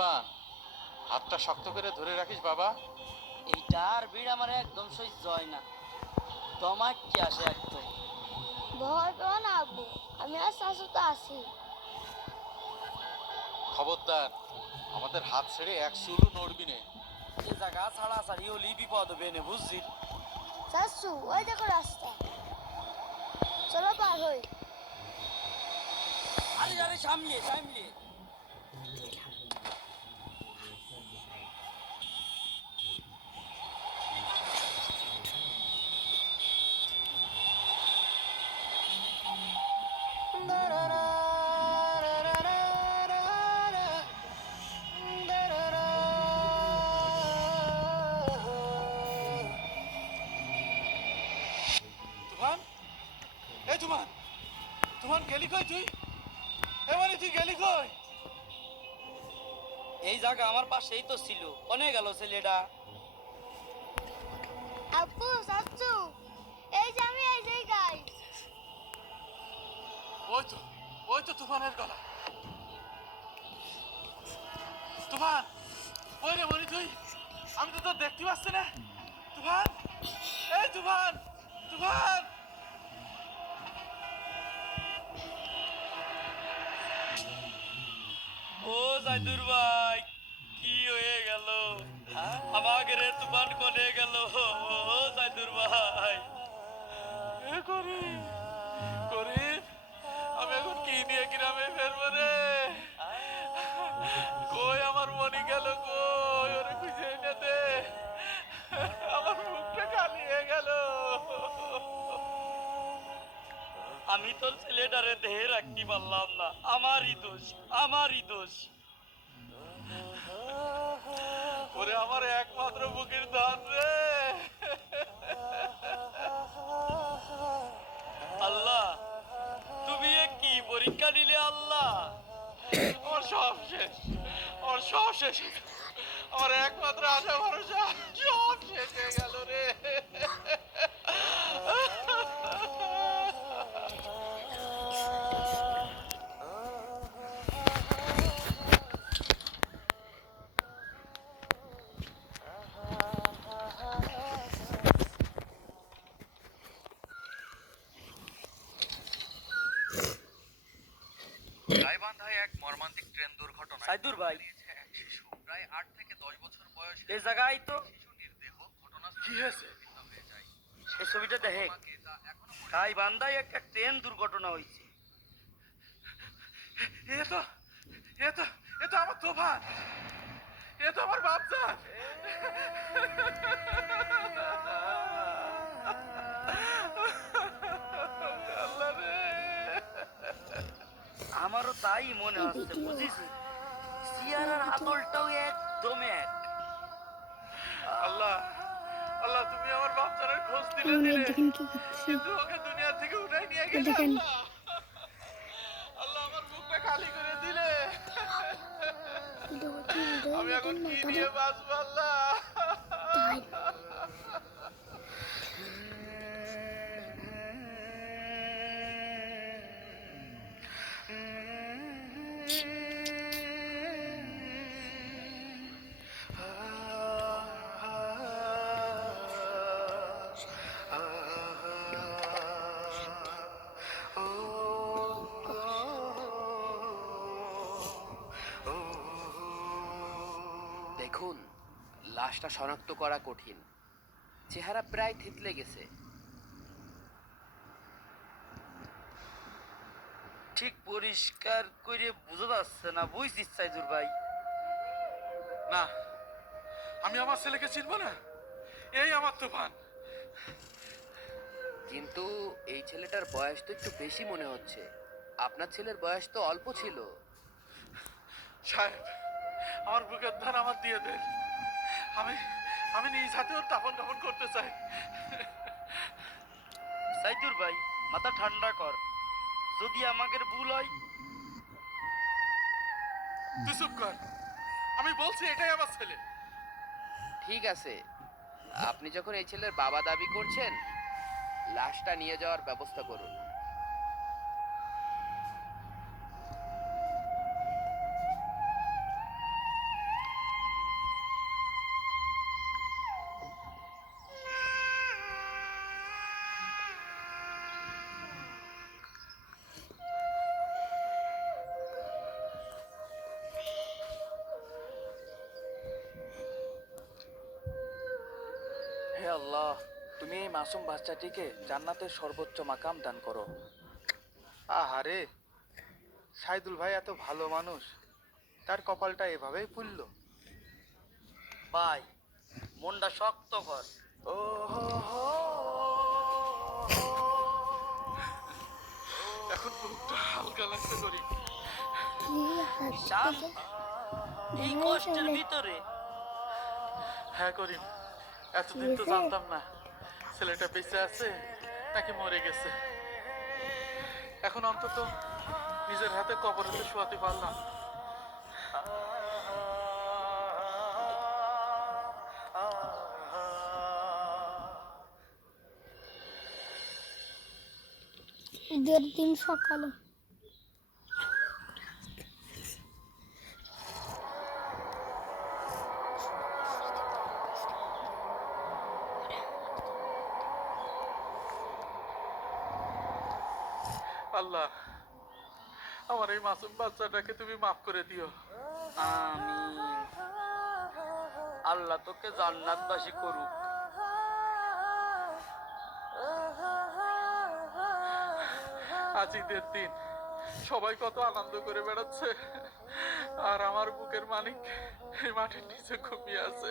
তুফান, হাতটা শক্ত করে ধরে রাখিস বাবা। এইটার ভিড় আমার একদম সহ্য হয় না, তোমার কি আসে একদম। ভয় পেও না আব্বু, আমি আর শাশু তো আছি। খবরদার, আমাদের হাত ছেড়ে এক চুলও নড়বি নে। এই জায়গা ছাড়াছাড়ি হলি বিপদ হবে না, বুঝছি। শাশু, ওই দেখো রাস্তা, চলো পার হই। আরে আরে সামলে সামলে। তুফান, এই তুফান, তুফান গেলি কই তুই? এবারে তুই গেলি কই? এই জায়গা আমার পাশেই তো ছিল, কোনে গেল ছেলেটা? আব্বু, শাশু, এই যে আমি এই জায়গায়। ওই তো, ওই তো তুফানের গলা। তুফান, ওই রে মনি তুই, আমি তো তোর দেখতে পাচ্ছি না। তুফান, এই তুফান, তুফান। ও জাইদুর ভাই, কি হয়ে গেল? আমাকে রে তুফান কোনে গেল? ও জাইদুর ভাই। এ করিম, করিম, আমি এখন কি নিয়ে গ্রামে ফেরবো রে? কই আমার মনি গেল, কই ওরে খুঁজে এনে দে। আমার মুখটা খালি হয়ে গেল। আমি তোর ছেলেটারে দেহে রাখতে পারলাম না, আমারই দোষ, আমারই দোষ। ওরে আমার একমাত্র বুকের ধন রে। আল্লাহ, তুমি এ কি পরীক্ষা নিলে আল্লাহ? আমার সব শেষ, আমার সব শেষ, আমার একমাত্র আশা ভরসা সব শেষ হয়ে গেল রে। গাইবান্ধায় এক মর্মান্তিক ট্রেন দুর্ঘটনায় সাইদুর ভাই, এক শিশু প্রায় 8 থেকে 10 বছর বয়সী এই জায়গায় তো শিশু নির্দেহ কি ঘটনাস্থলে হয়েছে? ছিন্ন হয়ে যায়। এই ছবিটা দেখে মাকে তা এখনো তাই বান্দায় একটা ট্রেন দুর্ঘটনা হয়েছে। এ তো, এ তো, এ তো আমার তুফান, এ তো আমার বাপজান। আল্লাহ রে। আমারও তাই মনে হচ্ছে, বুঝিস, সিয়ারার আদলটাও একদম এক। আল্লাহ, আল্লাহ, তুমি আমার বাপজানের খোঁজ দিলে দিলে, কিন্তু ওকে দুনিয়া থেকে উঠাই নিয়ে গেলে। আল্লাহ, আল্লাহ, আমার মুখটা খালি করে দিলে। আমি এখন কি নিয়ে বাঁচবো আল্লাহ? দেখুন, লাশটা শনাক্ত করা কঠিন, চেহারা প্রায় থেতলে গেছে। ঠিক পরিষ্কার করে বোঝা যাচ্ছে না, বুঝছিস সাইদুর ভাই? না, আমি আমার ছেলেকে চিনবো না। এই আমার তুফান। কিন্তু এই ছেলেটার বয়স তো একটু বেশি মনে হচ্ছে। আপনার ছেলের বয়স তো অল্প ছিল। সাহেব, আমার বুকের ধান আমার দিয়ে দেন। আমি আমি নিজ হাতে ওর দাফন কাফন করতে চাই। সাইদুর ভাই, মাথা ঠান্ডা কর, যদি আমাদের ভুল হয়। তুই চুপ কর, আমি বলছি এটাই আমার ছেলে। ঠিক আছে, আপনি যখন এই ছেলের বাবা দাবি করছেন, লাশটা নিয়ে যাওয়ার ব্যবস্থা করুন। হে আল্লাহ, তুমি এই মাসুম বাচ্চাটিকে জান্নাতের সর্বোচ্চ মাকাম দান করো। আহারে, সাইদুল ভাই এত ভালো মানুষ, তার কপালটা এভাবেই পুড়ল। ভাই মনটা শক্ত কর। ও হো হো। এখন বুকটা হালকা লাগতে করি। শান্ত এই কষ্টের ভিতরে হ্যাঁ করিম, এতদিন তো জানতাম না ছেলেটা বেঁচে আছে নাকি মরে গেছে। এখন অন্তত নিজের হাতে কবরেতে শোয়াতে পারলাম। ঈদের দিন সকালে আল্লাহ, আমার এই মাসুম বাচ্চাটাকে তুমি মাফ করে দিও। আমিন। আল্লাহ তোকে জান্নাতবাসী করুক। আজ ঈদের দিন, সবাই কত আনন্দ করে বেড়াচ্ছে, আর আমার বুকের মালিক এই মাটির নিচে ঘুমিয়ে আছে।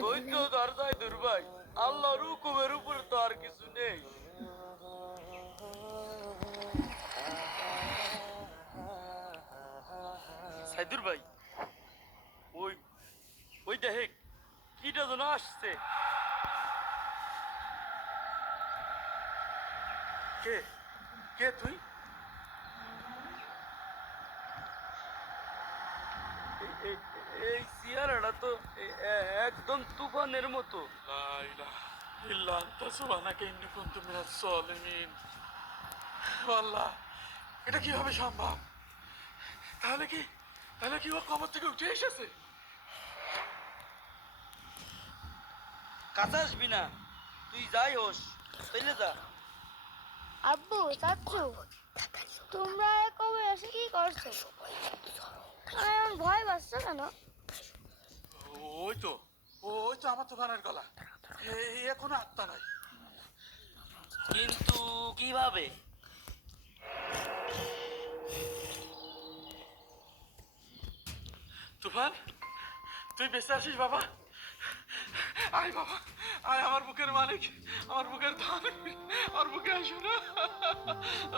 ধৈর্য ধর সাইদুর ভাই, আল্লাহর হুকুমের উপর তো আর কিছু নেই। সাইদুর ভাই, ওই ওই দেখ কিটা যেন আসছে। কে কে তুই? এই চেহারাটা তো একদম তুফানের মতো। লা ইলাহা ইল্লা আনতা সুবহানাকা ইন্নী কুনতু মিনাজ জালিমিন। আল্লাহ, এটা কিভাবে সম্ভব? তাহলে কি ও কবর থেকে উঠে এসেছে? কাছে আসবি না, তুই যাই হোস তাইলে যা। আব্বু চাচ্চু, তোমরা কবে এসে কি করছো? এমন ভয় পাচ্ছ কেন? ওই তো আমার দোকানের গলা। এখনো আত্মা নাই। কিন্তু কিভাবে? তুফান, তুই বেঁচে আছিস বাবা? আয় বাবা, আয় আমার বুকের মালিক, আমার বুকের ধন, আমার বুকে আসো না।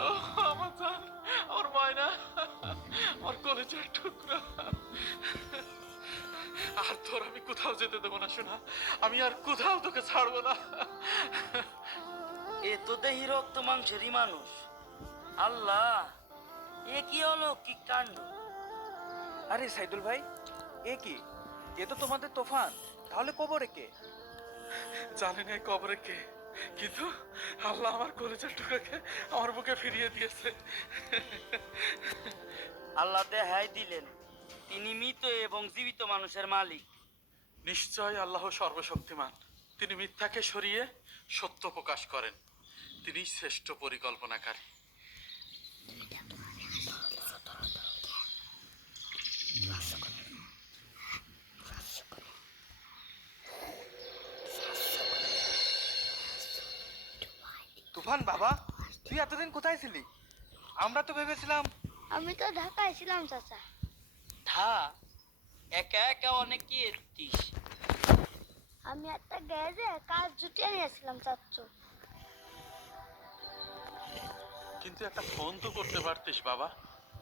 ও আমার জান, আমার ময়না, আমার কলেজের টুকরা। আর তোর আমি কোথাও যেতে দেবো না শোনা, আমি আর কোথাও তোকে ছাড়বো না। এ তো দেহি রক্ত মাংসেরই মানুষ। আল্লাহ, এ কি অলৌকিক কাণ্ড! আরে সাইদুল ভাই, এ কি? এ তো তোমাদের তোফান। তাহলে কবরে কে? জানি না কবরে কে, কিন্তু আল্লাহ আমার কলেজের টুকরাকে আমার বুকে ফিরিয়ে দিয়েছে। আল্লাহ দেখাই দিলেন তিনি মৃত এবং জীবিত মানুষের মালিক। নিশ্চয় আল্লাহ সর্বশক্তিমান। তিনি মিথ্যাকে সরিয়ে সত্য প্রকাশ করেন। তিনি শ্রেষ্ঠ পরিকল্পনাকারী। তুফান বাবা, তুই এতদিন কোথায় ছিলি? আমরা তো ভেবেছিলাম। আমি তো ঢাকায় ছিলাম চাচা। ধা একা একা অনেক কি এতিস। আমি একটা গ্যারেজে কাজ জুটিয়ে নিয়েছিলাম চাচ্চু। কিন্তু একটা ফোন তো করতে পারতিস বাবা,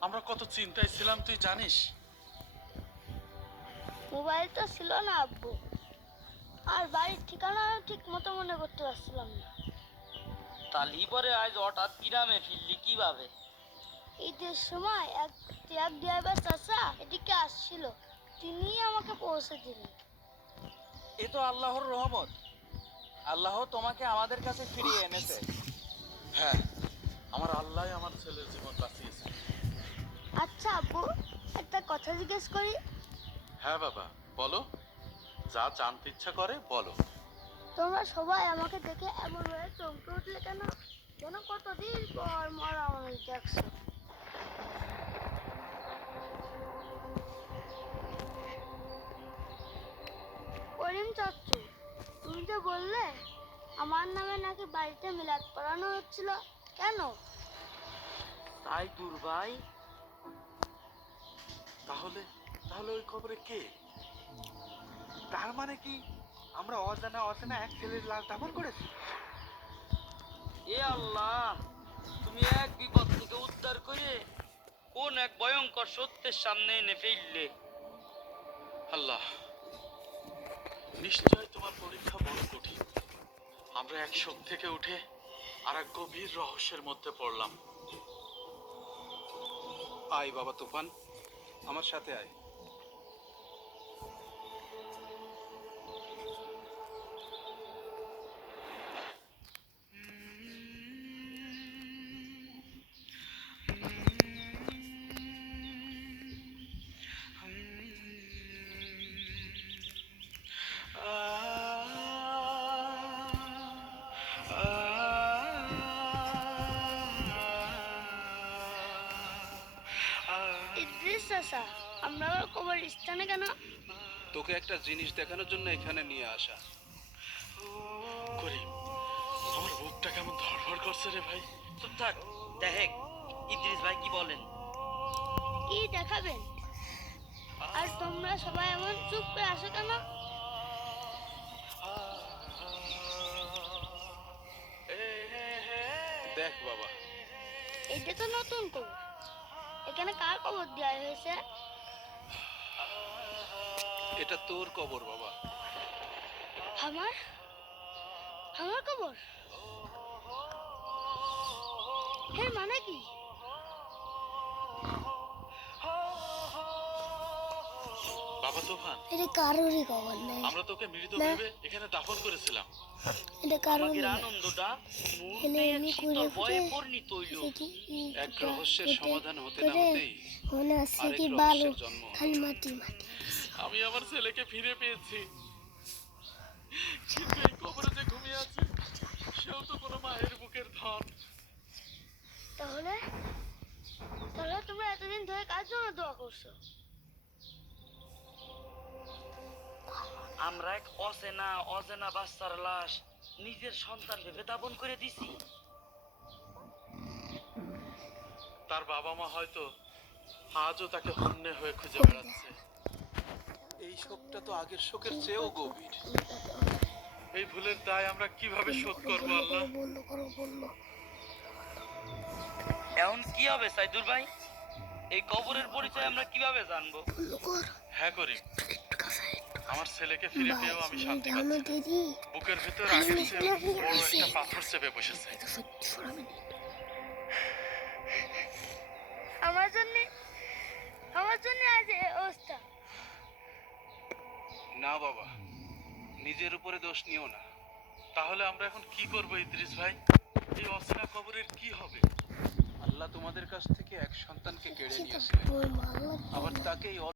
আমরা কত চিন্তায় ছিলাম তুই জানিস। মোবাইল তো ছিল না আব্বু, আর বাড়ির ঠিকানা ঠিক মতো মনে করতে পারছিলাম না। তালি পরে আজ হঠাৎ গ্রামে ফিরলি কিভাবে? ঈদের সময় এক ট্রাক ড্রাইভার চাচা এদিকে আসছিল, তিনিই আমাকে পৌঁছে দিলেন। এ তো আল্লাহর রহমত। আল্লাহ তোমাকে আমাদের কাছে ফিরিয়ে এনেছে। হ্যাঁ, আমার আল্লাহ আমার ছেলের জীবন বাঁচিয়েছে। আচ্ছা আব্বু, একটা কথা জিজ্ঞেস করি? হ্যাঁ বাবা, বলো, যা জানতে ইচ্ছা করে বলো। তোমরা সবাই আমাকে দেখে এমন ভাবে চমকে উঠলে কেন? যেন কতদিন পর মরা মানুষ দেখছো। আমার নামে নাকি বাড়িতে মিলাদ পড়ানো হচ্ছিল, কেন? সাইদুর ভাই, তাহলে তাহলে ওই খবরে কে? তার মানে কি আমরা অজানা অচেনা এক ছেলের লাশ দাফন করেছি? এ আল্লাহ, তুমি এক বিপদ থেকে উদ্ধার করে কোন এক ভয়ঙ্কর সত্যের সামনে এনে ফেললে। আল্লাহ, নিশ্চয় তোমার পরীক্ষা বড় কঠিন। আমরা এক শোক থেকে উঠে আর এক গভীর রহস্যের মধ্যে পড়লাম। আয় বাবা তুফান, আমার সাথে আয়। ইদ্রিস চাচা, আমরা আবার কবরস্থানে কেন? তোকে একটা জিনিস দেখানোর জন্য এখানে নিয়ে আসা। করিম, আমার বুকটা কেমন ধড়ফড় করছে রে ভাই। চুপ থাক, দেখ ইদ্রিস ভাই কি বলেন। কি দেখাবেন? আর তোমরা সবাই এমন চুপ করে আসো কেন? দেখ বাবা, এটা তো নতুন কবর, এখানে কার কবর দেওয়া হয়েছে? এটা তোর কবর বাবা। আমার আমার কবর? এর মানে কি? বাবা তুফান, এটা কারোরই কবর নেই, আমরা তোকে মৃত না। ভেবে এখানে দাফন করেছিলাম। এটা কারোর আমাদের নেই। আনন্দটা এনে এমনি মুহূর্তে করে ভয়ে ফুটে পরিণত হইল। এক রহস্যের সমাধান হতে না হতেই মনে আছে আরেক কি বালু, রহস্যের জন্ম হলো। খালি মাটি মাটি। আমি আমার ছেলেকে ফিরে পেয়েছি, কিন্তু এই কবরে যে ঘুমিয়ে আছে সেও তো কোনো মায়ের বুকের ধন। তাহলে তাহলে তোমরা এতদিন ধরে কার জন্য দোয়া করছো? আমরা এক অচেনা অচেনা বাচ্চার লাশ নিজের সন্তান ভেবে দাপন করে দিছি। তার বাবা মা হয়তো আজও তাকে হন্যে হয়ে খুঁজে বেড়াচ্ছে। এই শোকটা তো আগের শোকের চেয়েও গভীর। এই ভুলের দায় আমরা কিভাবে শোধ করবো আল্লাহ? বললো এখন কি হবে সাইদুর ভাই? এই কবরের পরিচয় আমরা কিভাবে জানবো? হ্যাঁ করি, আমার ছেলেকে ফিরে পেয়েও আমি শান্তি পাচ্ছি না। দিদি বুকের ভেতর আগের চেয়ে বড় একটা পাথর চেপে বসেছে। আমার জন্য আজ এই অবস্থা। না বাবা, নিজের উপরে দোষ নিও না। তাহলে আমরা এখন কি করবো ইদ্রিস ভাই? এই অচেনা কবরের কি হবে? আল্লাহ তোমাদের কাছ থেকে এক সন্তানকে কেড়ে নিয়েছিলেন, আবার তাকেই